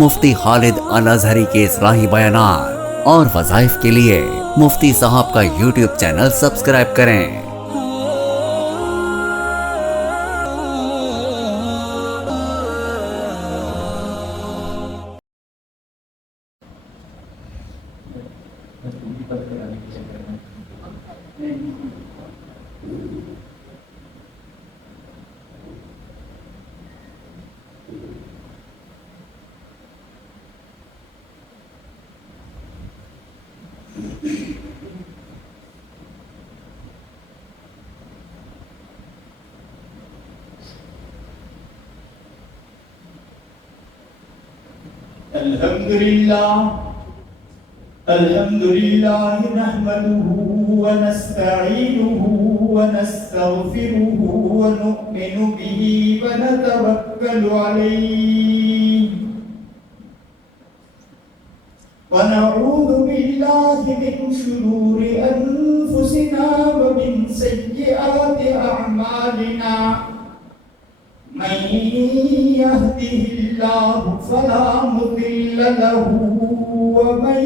مفتی خالد الازہری کے اصلاحی بیانات اور وظائف کے لیے مفتی صاحب کا یوٹیوب چینل سبسکرائب کریں۔ الحمد لله نحمده ونستعينه ونستغفره ونؤمن به ونتوكل عليه ونعوذ بالله من شرور أنفسنا ومن سيئات أعمالنا من يهده الله فلا مضل له ومن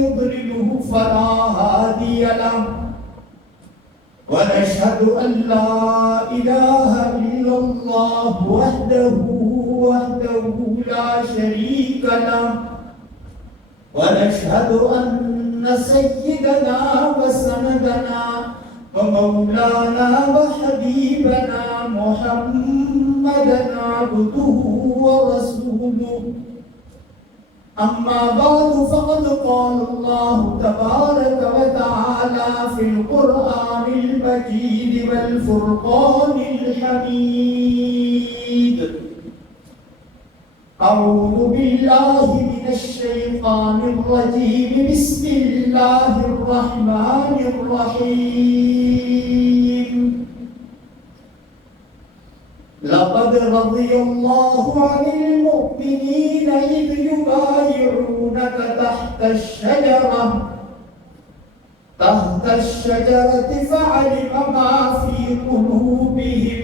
يضلله فلا هادي له ونشهد أن لا إله إلا الله وحده لا شريك له ونشهد أن سيدنا وسندنا ومولانا وحبيبنا محمدا عبده ورسوله أما بعد فقد قال الله تبارك وتعالى في القرآن المجيد والفرقان الحميد أعوذ بالله من الشيطان الرجيم بسم الله الرحمن الرحيم لقد رضي الله عن المؤمنين إذ يبايعونك تحت الشجرة فعلم ما في قلوبهم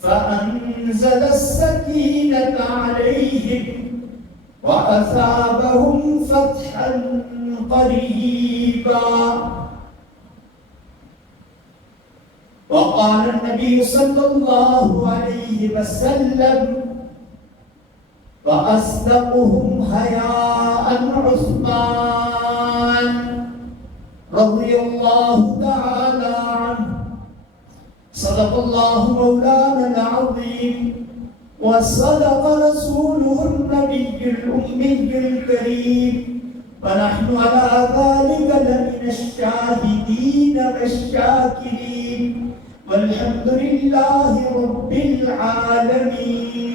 فأنزل السكينة عليهم وأثابهم فتحا قريبا وقال النبي صلى الله عليه وسلم وأصدقهم حياء عثمان رضي الله تعالى عنه صدق الله مولانا العظيم وصدق رسوله النبي الأمي الكريم ونحن على ذلك لمن الشاهدين والشاكرين والحمد لله رب العالمين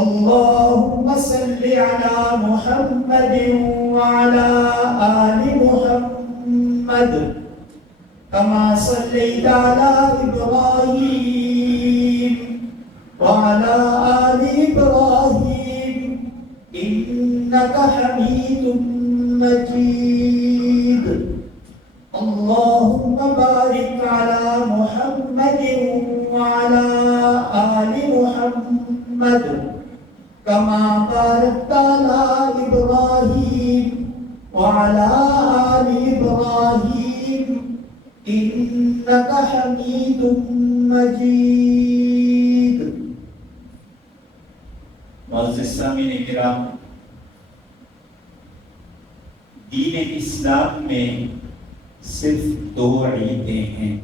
اللهم صل على محمد وعلى آل محمد كما صليت على إبراهيم وعلى آل إبراهيم إنك حميد مجيد اللهم بارك على محمد وعلى آل محمد كما باركت على إبراهيم وعلى آل إبراهيم إنك حميد مجيد معزز سامعین کرام، دین اسلام میں صرف 2 عیدیں ہیں۔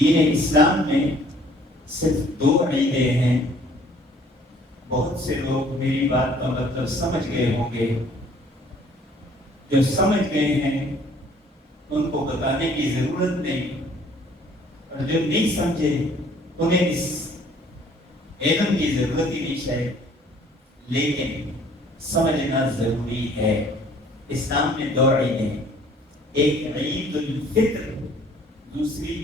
دین اسلام میں صرف 2 عیدیں ہیں۔ بہت سے لوگ میری بات کا مطلب سمجھ گئے ہوں گے، جو سمجھ گئے ہیں ان کو بتانے کی ضرورت نہیں، اور جو نہیں سمجھے انہیں اس علم کی ضرورت ہی نہیں شاید، لیکن سمجھنا ضروری ہے۔ اسلام میں 2 عیدیں، ایک عید الفطر، دوسری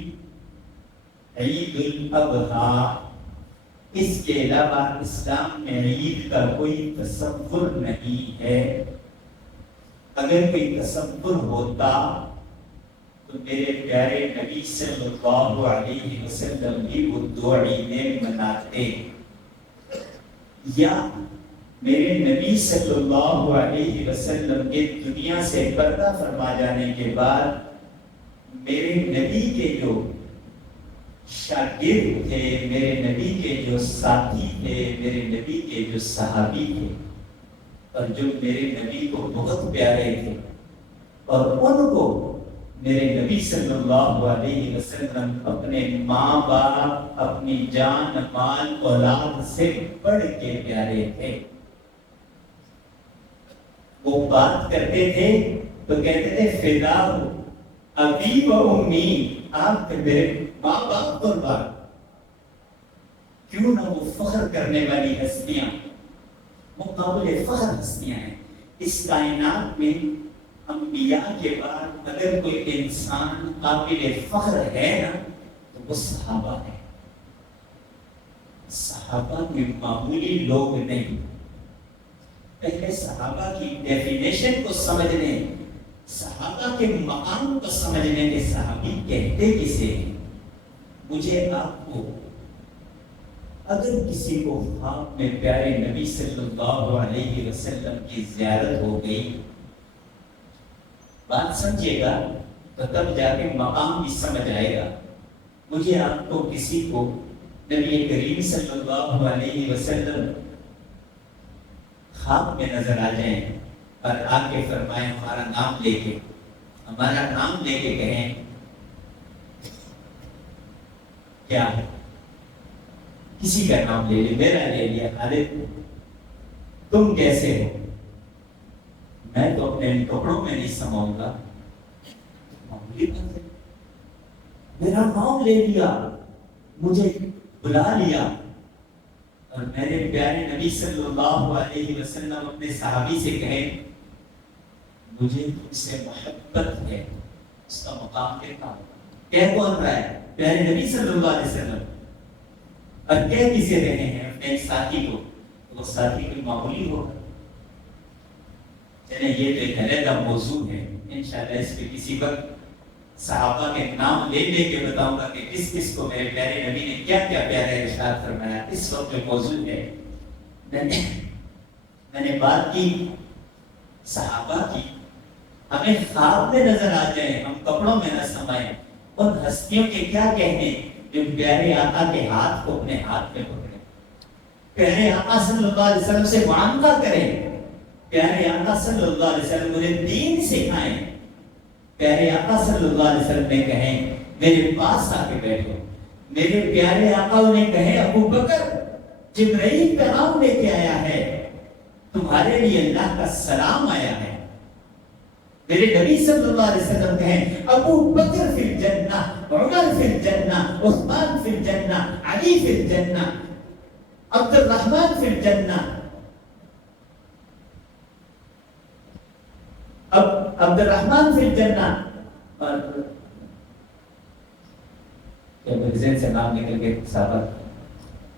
عید الاضحیٰ۔ اس کے علاوہ اسلام میں عید کا کوئی تصور نہیں ہے۔ اگر کوئی تصور ہوتا تو میرے پیارے نبی صلی اللہ علیہ وسلم بھی وہ 2 عیدیں مناتے، یا میرے نبی صلی اللہ علیہ وسلم کے دنیا سے پردہ فرما جانے کے بعد میرے نبی کے جو شاگرد تھے، میرے نبی کے جو ساتھی تھے، میرے نبی کے جو صحابی تھے، اور جو میرے نبی کو بہت پیارے تھے، اور ان کو میرے نبی صلی اللہ علیہ وسلم اپنے ماں باپ، اپنی جان مال اولاد سے بڑھ کے پیارے تھے۔ وہ بات کرتے تھے تو کہتے تھے فدا ہو ابی و امی، آپ کے میرے ماں باپ قربان، کیوں نہ وہ فخر کرنے والی ہستیاں، وہ قابل فخر ہستیاں ہیں اس کائنات میں۔ انبیاء کے بعد اگر کوئی انسان قابل فخر ہے نا تو وہ صحابہ ہے۔ صحابہ کوئی معمولی لوگ نہیں۔ پہلے صحابہ کی ڈیفینیشن کو سمجھنے، صحابہ کے مقام کو سمجھنے کے صحابی کہتے کسے ہیں۔ مجھے آپ کو اگر کسی کو خواب میں پیارے نبی صلی اللہ علیہ وسلم کی زیارت ہو گئی، بات سمجھے گا تو تب جا کے مقام بھی سمجھ آئے گا۔ مجھے آپ کو کسی کو نبی کریم صلی اللہ علیہ وسلم خواب میں نظر آ جائیں اور آ کے فرمائیں ہمارا نام لے کے، ہمارا نام لے کے کہیں کیا کسی کا نام لے لیا، میرا لے لیا، خالد تم کیسے ہو؟ میں تو اپنے ان کپڑوں میں نہیں سماؤں گا، میرا نام لے لیا، مجھے بلا لیا، اور میرے پیارے نبی صلی اللہ علیہ وسلم اپنے صحابی سے کہیں مجھے تم سے محبت ہے، اس کا مقام کہتا ہوں۔ کہہ کون رہا ہے؟ پیارے نبی صلی اللہ علیہ وسلم۔ اور کہہ کسے رہے ہیں؟ اپنے ساتھی کو۔ وہ ساتھی کوئی معمولی ہوگا؟ چلیں یہ تو ایک علیحدہ موضوع ہے، انشاءاللہ اس پہ کسی وقت صحابہ کے نام لے لے کے بتاؤں گا کہ کس کس کو میرے پیارے نبی نے کیا کیا پیارا ارشاد فرمایا۔ اس وقت جو موضوع ہے، میں نے بات کی صحابہ کی، ہمیں خواب میں نظر آ جائیں، ہم کپڑوں میں نہ سمائیں۔ ان ہستیوں کے کیا کہنے جو پیارے آقا کے ہاتھ کو اپنے ہاتھ میں پکڑے، پیارے آقا صلی اللہ علیہ وسلم سے معاملہ کریں، پیارے آقا صلی اللہ علیہ وسلم مجھے دین سکھائیں، پیارے آقا صلی اللہ علیہ وسلم نے کہیں میرے پاس آ کے بیٹھو، میرے پیارے آقا انہیں کہیں ابو بکر جبرائیل پیغام لے کے آیا ہے، تمہارے لیے اللہ کا سلام آیا ہے۔ میرے نبی صلی اللہ علیہ وسلم کہیں ابو بکر فی الجنہ، عمر فی الجنہ، عثمان فی الجنہ، علی فی الجنہ، عبد الرحمن فی الجنہ، عبد الرحمن فی الجنہ، اور میرے ذہن سے نام نکل کے صحابہ،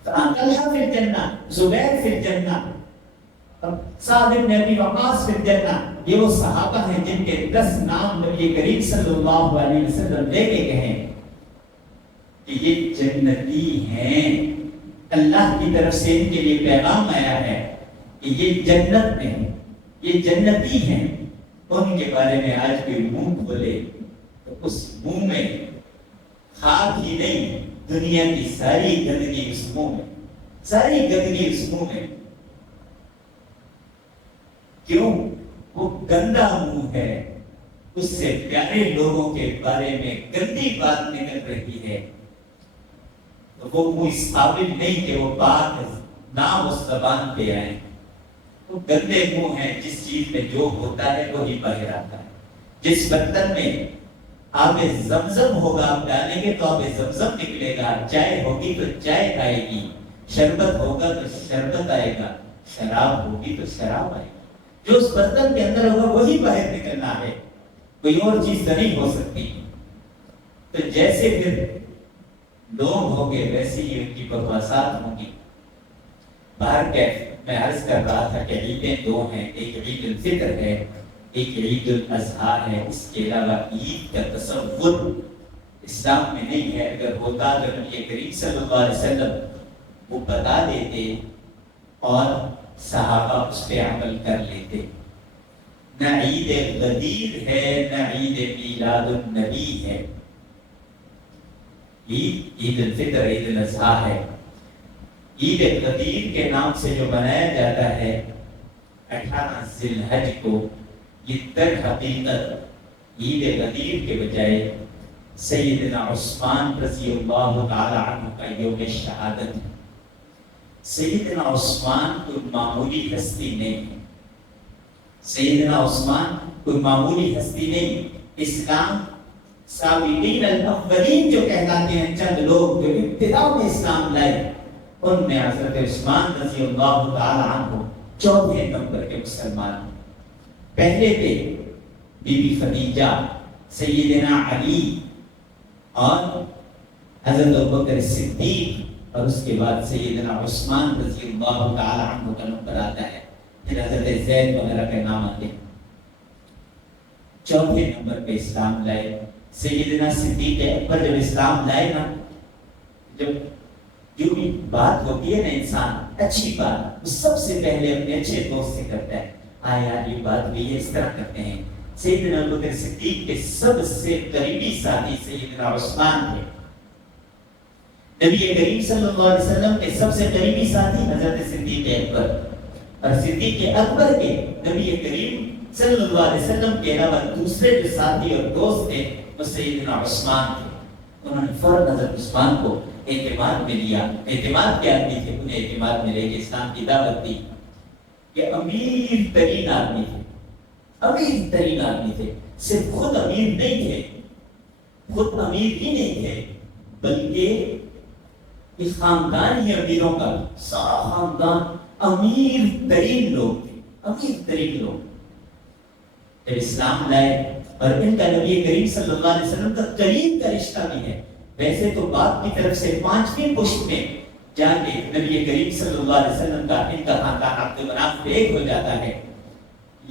طلحہ فی الجنہ، زبیر فی الجنہ، سعد بن ابی وقاص فی الجنہ۔ یہ وہ صحابہ ہیں جن کے 10 نام نبی کریم صلی اللہ علیہ وسلم لے کے کہیں کہ یہ جنتی ہیں، اللہ کی طرف سے ان کے لیے پیغام آیا ہے کہ یہ جنت میں ہیں، یہ جنتی ہیں۔ ان کے بارے میں آج کوئی منہ کھولے تو اس منہ میں خاک ہی نہیں، دنیا کی ساری گندگی اس منہ میں، ساری گندگی اس منہ میں۔ کیوں؟ وہ گندا منہ ہے، اس سے پیارے لوگوں کے بارے میں گندی بات نکل رہی ہے، تو وہ منہ اس قابل نہیں کہ وہ پاک نام اس زبان پہ آئے۔ وہ گندے منہ ہیں، جس چیز میں جو ہوتا ہے وہی باہر آتا ہے۔ جس برتن میں آب زمزم ہوگا آپ ڈالیں گے تو آب زمزم نکلے گا، چائے ہوگی تو چائے آئے گی، شربت ہوگا تو شربت آئے گا، شراب ہوگی تو شراب آئے گی۔ جو اس برتن کے اندر ہوگا وہی باہر نکلنا ہے، کوئی اور چیز نہیں ہو سکتی۔ تو جیسے پھر لوگ ہوں گے ویسے ہی ان کی بکواسات ہوں گی۔ باہر میں عرض کر رہا تھا کہ عیدیں 2 ہیں، ایک عید الفطر ہے، ایک عید الاضحیٰ ہے، اس کے علاوہ عید کا تصور اسلام میں نہیں ہے۔ اگر ہوتا تو نبی کریم صلی اللہ علیہ وسلم وہ بتا دیتے اور صحابہ اس پہ عمل کر لیتے۔ نہ عید غدیر ہے، نہ عید میلاد النبی ہے۔ عید الفطر، عید الاضحیٰ ہے۔ عید غدیر کے نام سے جو منایا جاتا ہے 18 ذی الحج کو، یہ در حقیقت عید غدیر کے بجائے سیدنا عثمان رضی اللہ تعالی عنہ کا یوم شہادت ہے۔ سیدنا عثمان کوئی معمولی ہستی نہیں ہے، سیدنا عثمان کوئی معمولی ہستی نہیں۔ اسلام سابقین الاولین جو کہلاتے ہیں، چند لوگ جو ابتدا میں اسلام لائے، ان میں حضرت عثمان رضی اللہ تعالی عنہ چوتھے نمبر کے مسلمان ہیں۔ پہلے پہ بی بی خدیجہ، سیدنا علی اور حضرت ابوبکر صدیق، اور اس کے بعد سیدنا عثمان رضی اللہ تعالی عنہ کا نمبر آتا ہے، پھر حضرت زید وغیرہ کا نام آتے ہیں۔ چوتھے نمبر پہ اسلام لائے سیدنا صدیق اکبر۔ جب اسلام لائے نا، جب جو بھی بات ہوتی ہے نا انسان اچھی بات، وہ سب سے پہلے اپنے اچھے دوست سے کرتا ہے، یار یہ بات بھی اس طرح کرتے ہیں۔ سیدنا ابوبکر صدیق کے سب سے قریبی ساتھی سیدنا عثمان تھے۔ نبی کریم صلی اللہ علیہ وسلم کے سب سے قریبی ساتھی حضرت صدیق اکبر، اور صدیق اکبر کے نبی کریم صلی اللہ علیہ وسلم کے علاوہ دوسرے جو ساتھی اور دوست تھے وہ سیدنا عثمان تھے۔ انہوں نے فوراً حضرت عثمان کو اعتماد میں لیا، اعتماد کے آدمی تھے، انہیں اعتماد میں لے کے اسلام کی دعوت دی۔ یہ امیر ترین آدمی تھے، امیر ترین آدمی تھے۔ صرف خود امیر نہیں تھے، خود امیر ہی نہیں تھے، بلکہ اس خاندان ہی امیروں کا سارا خاندان امیر ترین لوگ تھے، امیر ترین لوگ۔ جب اسلام لائے، اور ان کا نبی کریم صلی اللہ علیہ وسلم کا قریب کا رشتہ بھی ہے، ویسے تو باپ کی طرف سے 5ویں پشت میں جا کے نبی کریم صلی اللہ علیہ وسلم کا ان کا خاندان عبد مناف ایک ہو جاتا ہے،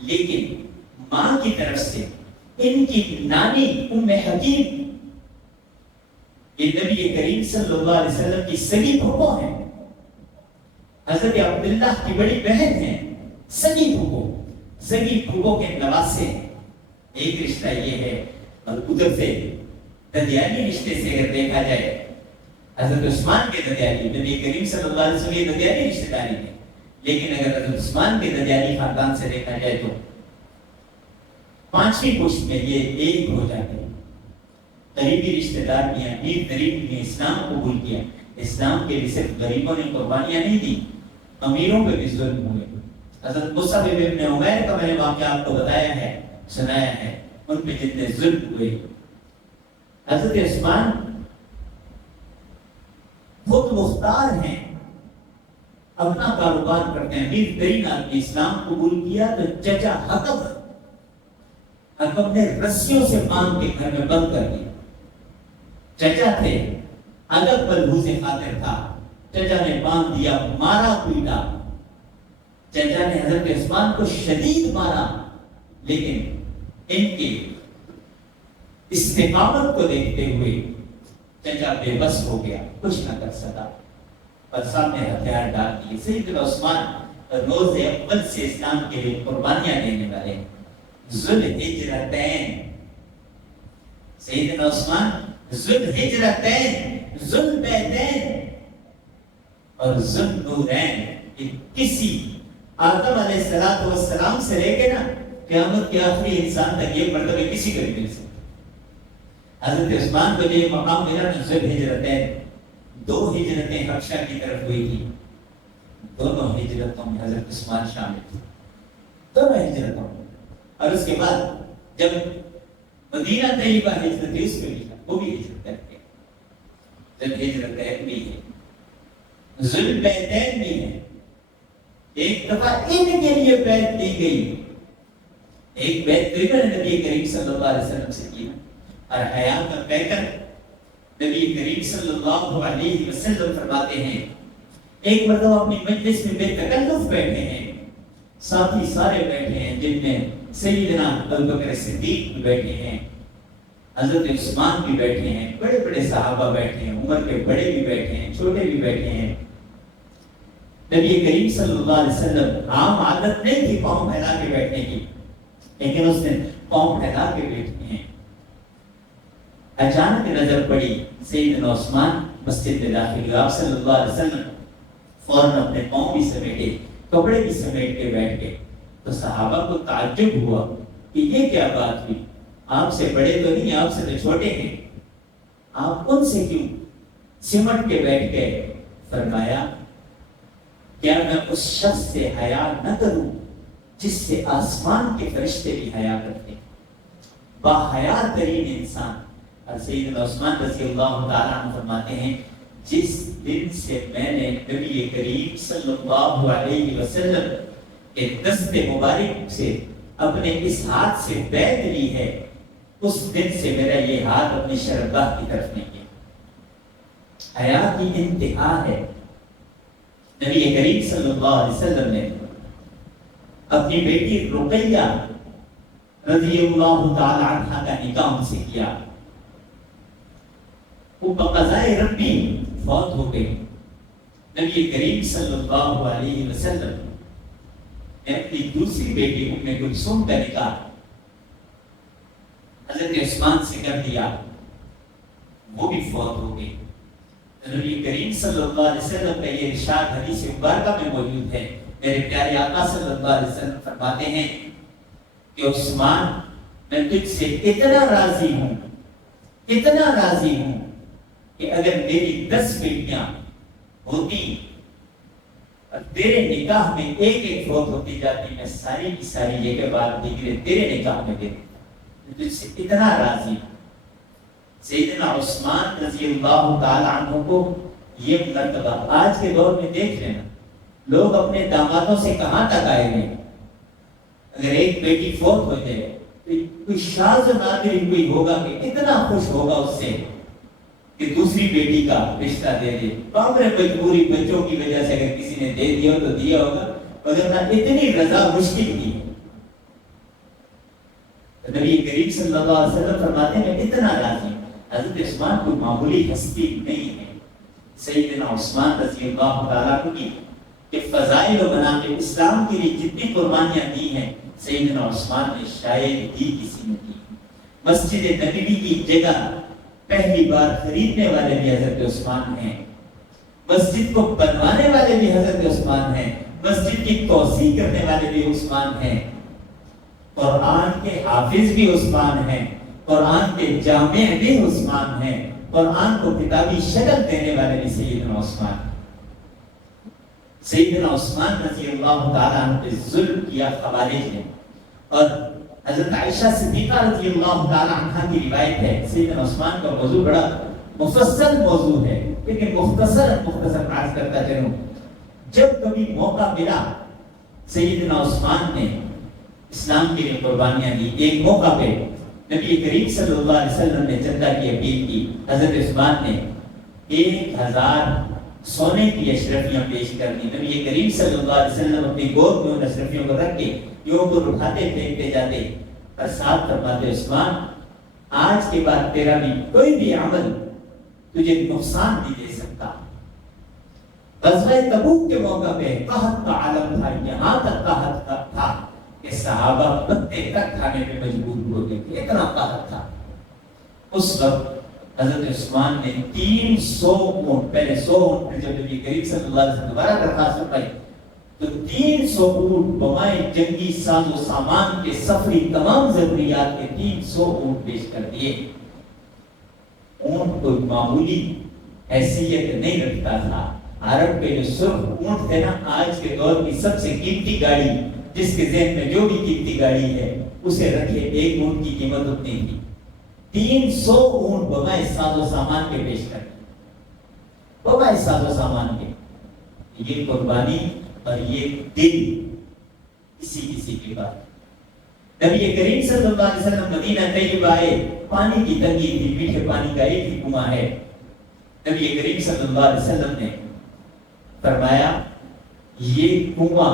لیکن ماں کی طرف سے ان کی نانی ام حکیم یہ نبی کریم صلی اللہ علیہ وسلم کی سگی پھوپھو ہیں، حضرت عبداللہ کی بڑی بہن ہیں، سگی پھوپھو، سگی پھوپھو کے نواسے ہیں۔ ایک رشتہ یہ ہے، اور ادھر سے ددیانی رشتے سے اگر دیکھا جائے، حضرت عثمان کے ددیانی، نبی کریم صلی اللہ علیہ وسلم یہ ددیانی رشتے داری ہے، لیکن اگر حضرت عثمان کے ددیانی خاندان سے دیکھا جائے تو 5ویں پشت میں یہ ایک ہو جاتے ہیں۔ قریبی رشتے دار بھی ہیں، امیر غریب نے اسلام قبول کیا۔ اسلام کے لیے صرف غریبوں نے قربانیاں نہیں دی، امیروں پہ بھی ظلم ہوئے۔ حضرت مصعب ابن عمیر کا میں نے واقعہ آپ کو بتایا ہے، سنایا ہے، ان پہ جتنے ظلم ہوئے۔ حضرت عثمان خود مختار ہیں، اپنا کاروبار کرتے ہیں، امیر ترین آدمی۔ اسلام قبول کیا تو چچا حکم نے رسیوں سے باندھ کے گھر میں بند کر دیا۔ چچا تھے، الگ ملحوظ خاطر تھا، چچا نے باندھ دیا، مارا پیٹا۔ چچا نے حضرت عثمان کو شدید مارا، لیکن ان کی استقامت کو دیکھتے ہوئے چچا بے بس ہو گیا، کچھ نہ کر سکا، اور سامنے ہتھیار ڈال دیے۔ سیدنا عثمان روز اول سے اسلام کے لیے قربانیاں دینے والے، ذوالہجرتین، سیدنا عثمان ذوالہجرتین، ذوالبیتین اور ذوالنورین، کسی آدم علیہ السلام سے لے کے نا قیامت کے آخری انسان تک یہ مرتبہ کسی کو نہیں مل سکتا۔ حضرت عثمان کو یہ مقام ملا نا، ذوالہجرتین، 2 ہجرتیں حبشہ کی طرف ہوئی تھی، دونوں ہجرتوں میں حضرت عثمان شامل تھے، دونوں ہجرتوں میں۔ اور اس کے بعد جب مدینہ طیبہ ہجرت ہے، اس میں بھی وہ بھی ہجرت کرتے ہیں، جب ہجرت ہے بھی ہے، ذوالبیتین بھی ہے۔ ایک دفعہ ان کے لیے بیعت دی گئی، ایک بیعت نبی کریم صلی اللہ علیہ وسلم سے کی، اور حیات کا پیکر نبی کریم صلی اللہ علیہ وسلم فرماتے ہیں، ایک مرتبہ اپنی مجلس میں بے تکلف بیٹھے ہیں، ساتھی سارے بیٹھے ہیں، جن میں سیدنا ابوبکر صدیق بھی بیٹھے ہیں، حضرت عثمان بھی بیٹھے ہیں، بڑے بڑے صحابہ بیٹھے ہیں، عمر کے بڑے بھی بیٹھے ہیں، چھوٹے بھی بیٹھے ہیں۔ نبی کریم صلی اللہ علیہ وسلم عام عادت نہیں تھی پاؤں پھیلا کے بیٹھنے کی، لیکن اس نے پاؤں پھیلا کے بیٹھے ہیں۔ اچانک نظر پڑی سیدنا عثمان مسجد میں داخل ہوئے، آپ صلی اللہ علیہ وسلم فوراً اپنے پاؤں بھی سمیٹے، کپڑے بھی سمیٹ کے بیٹھ گئے۔ تو صحابہ کو تعجب ہوا کہ یہ کیا بات ہوئی، آپ سے بڑے تو نہیں، آپ سے تو چھوٹے ہیں، آپ ان سے کیوں سمٹ کے بیٹھ گئے؟ فرمایا کیا میں اس شخص سے حیا نہ کروں جس سے آسمان کے فرشتے بھی حیا کرتے ہیں، با حیا ترین انسان۔ اور سیدنا عثمان رضی اللہ تعالیٰ عنہ فرماتے ہیں جس دن سے میں نے نبی کریم صلی اللہ علیہ وسلم کے دست مبارک سے اپنے اس ہاتھ سے بیعت لی ہے، اس دن سے میرا یہ ہاتھ اپنی شرمگاہ کی طرف نہیں گیا۔ حیا کی انتہا ہے۔ نبی کریم صلی اللہ علیہ وسلم نے اپنی بیٹی رقیہ رضی اللہ تعالی عنہا کا نکاح ان سے کیا، وہ بقضائے ربی فوت ہو گئی۔ نبی کریم صلی اللہ علیہ وسلم نے اپنی دوسری بیٹی ام کلثوم کا نکاح حضرت عثمان سے کر دیا، وہ بھی فوت ہو گئی۔ نبی کریم صلی اللہ علیہ وسلم کا یہ ارشاد حدیث مبارکہ میں موجود ہے۔ میرے پیارے آقا صلی اللہ علیہ وسلم فرماتے ہیں کہ عثمان میں تجھ سے اتنا راضی ہوں، اتنا راضی ہوں کہ اگر میری 10 بیٹیاں ہوتی اور تیرے نکاح میں ایک ایک فوت ہوتی جاتی، میں ساری کی ساری یہ بات دیکھے تیرے نکاح میں دے دیتا، تجھ سے اتنا راضی ہوں۔ سیدنا عثمان رضی اللہ تعالیٰ عنہ کو یہ مرتبہ آج کے دور میں دیکھ لینا، لوگ اپنے دامادوں سے کہاں تک آئے ہیں۔ اگر ایک بیٹی فوت ہو جائے تو کوئی شاذ و نادر کوئی ہوگا کہ اتنا خوش ہوگا اس سے کہ دوسری بیٹی کا رشتہ دے دے۔ پاپرے مجبوری بچوں کی وجہ سے اگر کسی نے دے دیا تو دیا ہوگا، وگرنہ اتنی رضا مشکل تھی۔ نبی کریم صلی اللہ علیہ وسلم فرماتے ہیں میں اتنا راضی ہوں۔ حضرت عثمان کوئی معمولی ہستی نہیں ہے۔ سیدنا عثمان رضی اللہ تعالیٰ عنہ کی فضائل و مناقب اسلام کے لیے جتنی قربانیاں دی ہیں سیدنا عثمان نے شاید ہی کسی نے کی۔ مسجد نبوی کی جگہ پہلی بار خریدنے والے بھی حضرت عثمان ہیں، مسجد کو بنوانے والے بھی حضرت عثمان ہیں، مسجد کی توسیع کرنے والے بھی عثمان ہیں، قرآن کے حافظ بھی عثمان ہیں، قرآن کے جامع بھی عثمان ہیں، قرآن کو کتابی شکل دینے والے بھی سیدنا عثمان۔ سیدنا عثمان رضی اللہ تعالیٰ عنہ پہ ظلم کیا خوارج نے، اور حضرت عائشہ صدیقہ رضی اللہ تعالیٰ عنہ کی روایت ہے۔ سیدنا عثمان کا موضوع بڑا مفصل موضوع ہے، لیکن مختصر عرض کرتا چلوں۔ جب کبھی موقع ملا سیدنا عثمان نے اسلام کے لیے قربانیاں دی۔ ایک موقع پہ نبی کریم صلی اللہ علیہ وسلم نے چندہ کی اپیل کی، حضرت عثمان نے 1000 سونے کی اشرفیاں پیش کر دی۔ نبی کریم صلی اللہ علیہ وسلم اپنی گود میں ان اشرفیوں کو رکھ کے یوں کو اٹھاتے پھینکتے جاتے اور ساتھ فرماتے عثمان آج کے بعد تیرا بھی کوئی بھی عمل تجھے نقصان نہیں دے سکتا۔ غزوہ تبوک کے موقع پہ قحط کا عالم تھا، یہاں تک قحط تھا کہ صحابہ پتے تک کھانے پہ مجبور ہو گئے تھے، اتنا قحط تھا۔ اس وقت حضرت عثمان نے 300 اونٹ، پہلے 100 اونٹ جب نبی کریم صلی اللہ علیہ وسلم دوبارہ درخواست فرمائی تو 300 اونٹ بمائے جنگی ساز و سامان کے سفری تمام ضروریات کے 300 اونٹ پیش کر دیے۔ اونٹ کوئی معمولی حیثیت نہیں رکھتا تھا۔ عرب کے جو سرخ اونٹ تھے نا، آج کے دور کی سب سے قیمتی گاڑی، جس کے ذہن میں جو بھی قیمتی گاڑی ہے اسے رکھے، ایک اونٹ کی قیمت اتنی تھی۔ 300 اونٹ بمائے ساز و سامان کے پیش کر دی، بمائے ساز و سامان کے۔ یہ قربانی اور یہ دل کسی کی بات۔ نبی کریم صلی اللہ علیہ وسلم مدینہ طیبہ آئے، پانی کی تنگی تھی، میٹھے پانی کا ایک ہی کنواں ہے۔ نبی کریم صلی اللہ علیہ وسلم نے فرمایا یہ کنواں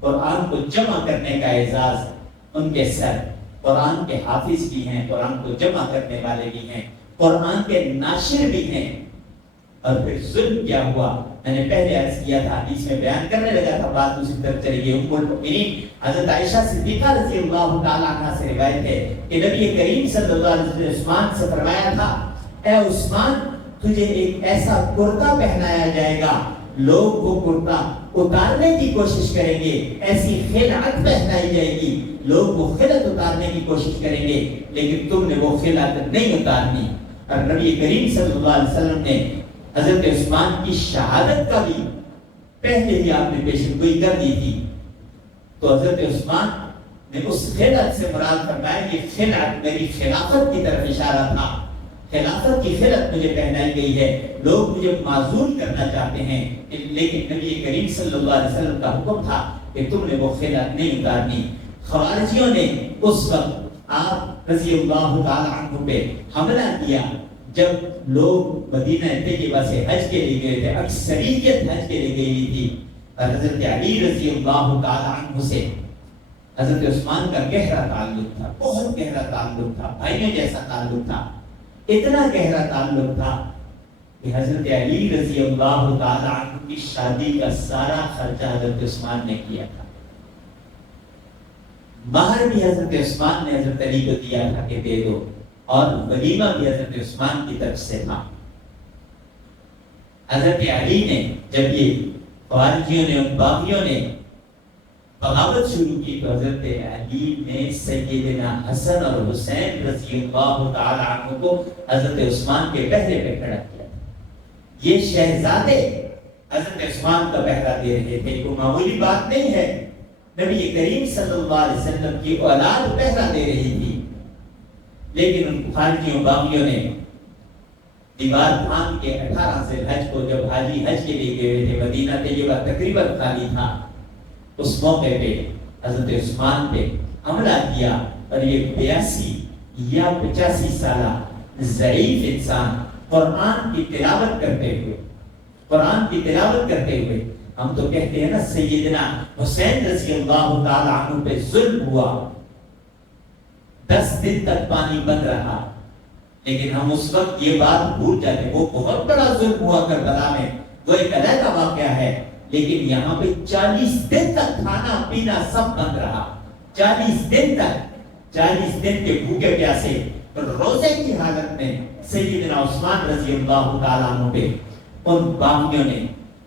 قرآن کو جمع کرنے کا اعزاز ان کے سر، قرآن کے حافظ بھی ہیں، قرآن کو جمع کرنے والے بھی ہیں، قرآن کے ناشر بھی ہیں۔ اور پھر ظلم کیا ہوا، میں نے پہلے عرض کیا تھا، حدیث میں بیان کرنے لگا تھا، بات اسی طرف چلی گئی۔ ام المؤمنین حضرت عائشہ صدیقہ رضی اللہ تعالی عنہا سے روایت ہے کہ نبی کریم صلی اللہ علیہ وسلم نے عثمان سے فرمایا تھا، اے عثمان تجھے ایک ایسا کرتا پہنایا جائے گا، لوگ وہ کرتا اتارنے کی کوشش کریں گے، ایسی خلعت پہنائی جائے گی، لوگ وہ خلعت اتارنے کی کوشش کریں گے، لیکن تم نے وہ خلعت نہیں اتارنی۔ اور نبی کریم صلی اللہ علیہ وسلم نے حضرت عثمان کی شہادت کا بھی پہلے ہی آپ نے پیشن گوئی کر دی تھی۔ تو حضرت عثمان نے اس خلعت سے مراد فرمایا کہ خلعت میری خلافت کی طرف اشارہ تھا، خلافت کی خلعت مجھے پہنائی گئی ہے، لوگ مجھے معزول کرنا چاہتے ہیں، لیکن نبی کریم صلی اللہ علیہ وسلم کا حکم تھا کہ تم نے وہ خلعت نہیں اتارنی۔ خوارجیوں نے اس وقت آپ رضی اللہ تعالی عنہ پہ حملہ کیا جب لوگ مدینہ طیبہ سے حج کے لیے گئے تھے، اکثریت حج کے لیے گئی تھی، اور حضرت علی رضی اللہ تعالی عنہ سے حضرت عثمان کا گہرا تعلق تھا، بہت گہرا تعلق تھا، بھائیوں جیسا تعلق تھا، اتنا گہرا تعلق تھا کہ حضرت علی رضی اللہ تعالی عنہ کی شادی کا سارا خرچہ حضرت عثمان نے کیا تھا۔ مہر بھی حضرت عثمان نے حضرت علی کو دیا تھا کہ دے دو، اور ولیمہ بھی حضرت عثمان کی طرف سے تھا۔ حضرت علی نے جب یہ خوارجیوں نے، ان باغیوں نے بغاوت شروع کی تو حضرت علی نے سیدنا حسن اور حسین رضی اللہ تعالی عنہ کو حضرت عثمان کے پہرے پہ کھڑا کیا۔ یہ شہزادے حضرت عثمان کا پہرا دے رہے تھے، کوئی معمولی بات نہیں ہے۔ نبی کریم صلی اللہ علیہ وسلم کی اولاد پہرا دے رہی تھی، لیکن ان خارجیوں باغیوں نے دیوار پھاند کے 18 ذی الحج کو جب حاجی حج کے لیے گئے تھے، مدینہ طیبہ تقریباً خالی تھا، اس موقع پہ حضرت عثمان پہ حملہ کیا، اور یہ 82 یا 85 سالہ ضعیف انسان قرآن کی تلاوت کرتے ہوئے ہم تو کہتے ہیں نا سیدنا حسین رضی اللہ تعالی عنہ پہ ظلم ہوا، 10 دن تک پانی بند رہا، لیکن ہم اس وقت یہ بات بھول جاتے، وہ بہت بڑا ظلم ہوا کربلا میں، وہ ایک علیحدہ واقعہ ہے، لیکن یہاں پہ 40 دن تک کھانا پینا سب بند رہا، 40 دن تک، 40 دن کے بھوکے پیاسے روزے کی حالت میں سیدنا عثمان رضی اللہ تعالیٰ عنہ پہ ان باغیوں نے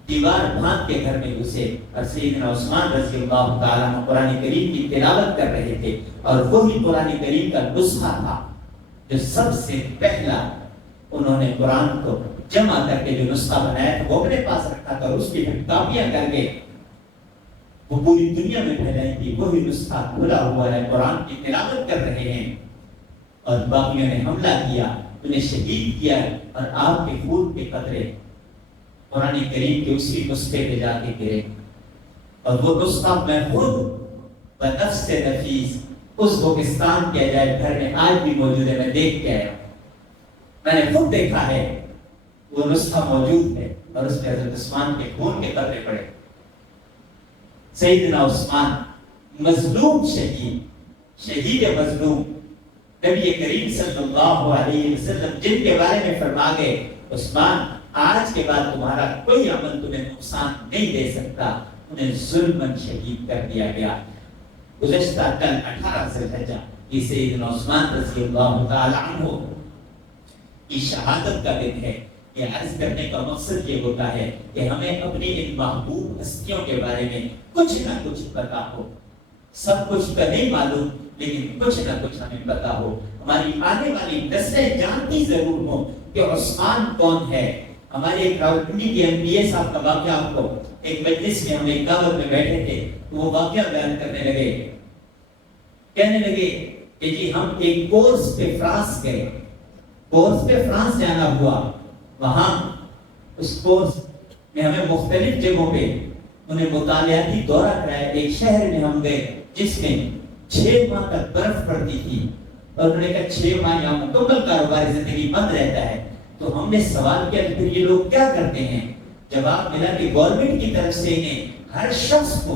دیوار بھاند کے گھر میں گھسے، اور سیدنا عثمان رضی اللہ تعالیٰ عنہ قرآن کریم کی تلاوت کر رہے تھے، اور وہی قرآن کریم کا نسخہ تھا جو سب سے پہلا انہوں نے قرآن کو جمع کر کے جو نسخہ بنایا تھا وہ اپنے پاس رکھا تھا، اور اس کی کاپیاں کر کے وہ پوری دنیا میں پھیلائی تھی۔ وہی نسخہ کھلا ہوا ہے، قرآن کی تلاوت کر رہے ہیں، اور باغیوں نے حملہ کیا، انہیں شہید کیا، اور آپ کے خون کے قطرے قرآن کریم کے اسی نسخے پہ جا کے گرے، اور وہ نسخہ میں خود بنفس نفیس اس پاکستان کے عجائب گھر میں آج بھی موجود ہے، میں دیکھ کے آیا، میں نے خود دیکھا ہے، وہ نسخہ موجود ہے، اور اس پہ حضرت عثمان کے خون کے قطرے پڑے۔ سیدنا عثمان مظلوم شہید مظلوم، نبی کریم صلی اللہ علیہ وسلم جن کے بارے میں فرما گئے، عثمان آج کے بعد تمہارا کوئی عمل تمہیں نقصان نہیں دے سکتا، انہیں ظلماً شہید کر دیا گیا۔ گزشتہ کل 18 ذی الحجہ یہ سیدنا عثمان رضی اللہ تعالی عنہ کی شہادت کا دن ہے۔ یہ عرض کرنے کا مقصد یہ ہوتا ہے کہ ہمیں اپنی ان محبوب ہستیوں کے بارے میں کچھ نہ کچھ پتا ہو، سب کچھ تو نہیں معلوم، لیکن کچھ نہ کچھ ہمیں پتا ہو، ہماری آنے والی نسلیں جانتی ضرور ہو کہ عثمان کون ہے۔ ہمارے ایک راولپنڈی کے MBA صاحب کا واقعہ، آپ کو ایک مجلس میں ہم ایک دعوت میں بیٹھے تھے تو وہ واقعہ بیان کرنے لگے، کہنے لگے کہ جی ہم ایک کورس پہ فرانس گئے، کورس پہ فرانس جانا ہوا، وہاں اس کورس میں ہمیں مختلف جگہوں پہ انہیں مطالعاتی دورہ کرایا۔ ایک شہر میں ہم گئے جس میں 6 ماہ تک برف پڑتی تھی، اور انہوں نے کہا 6 ماہ یہاں مکمل کاروباری زندگی بند رہتا ہے۔ تو ہم نے سوال کیا کہ پھر یہ لوگ کیا کرتے ہیں؟ جواب ملا کہ گورنمنٹ کی طرف سے انہیں ہر شخص کو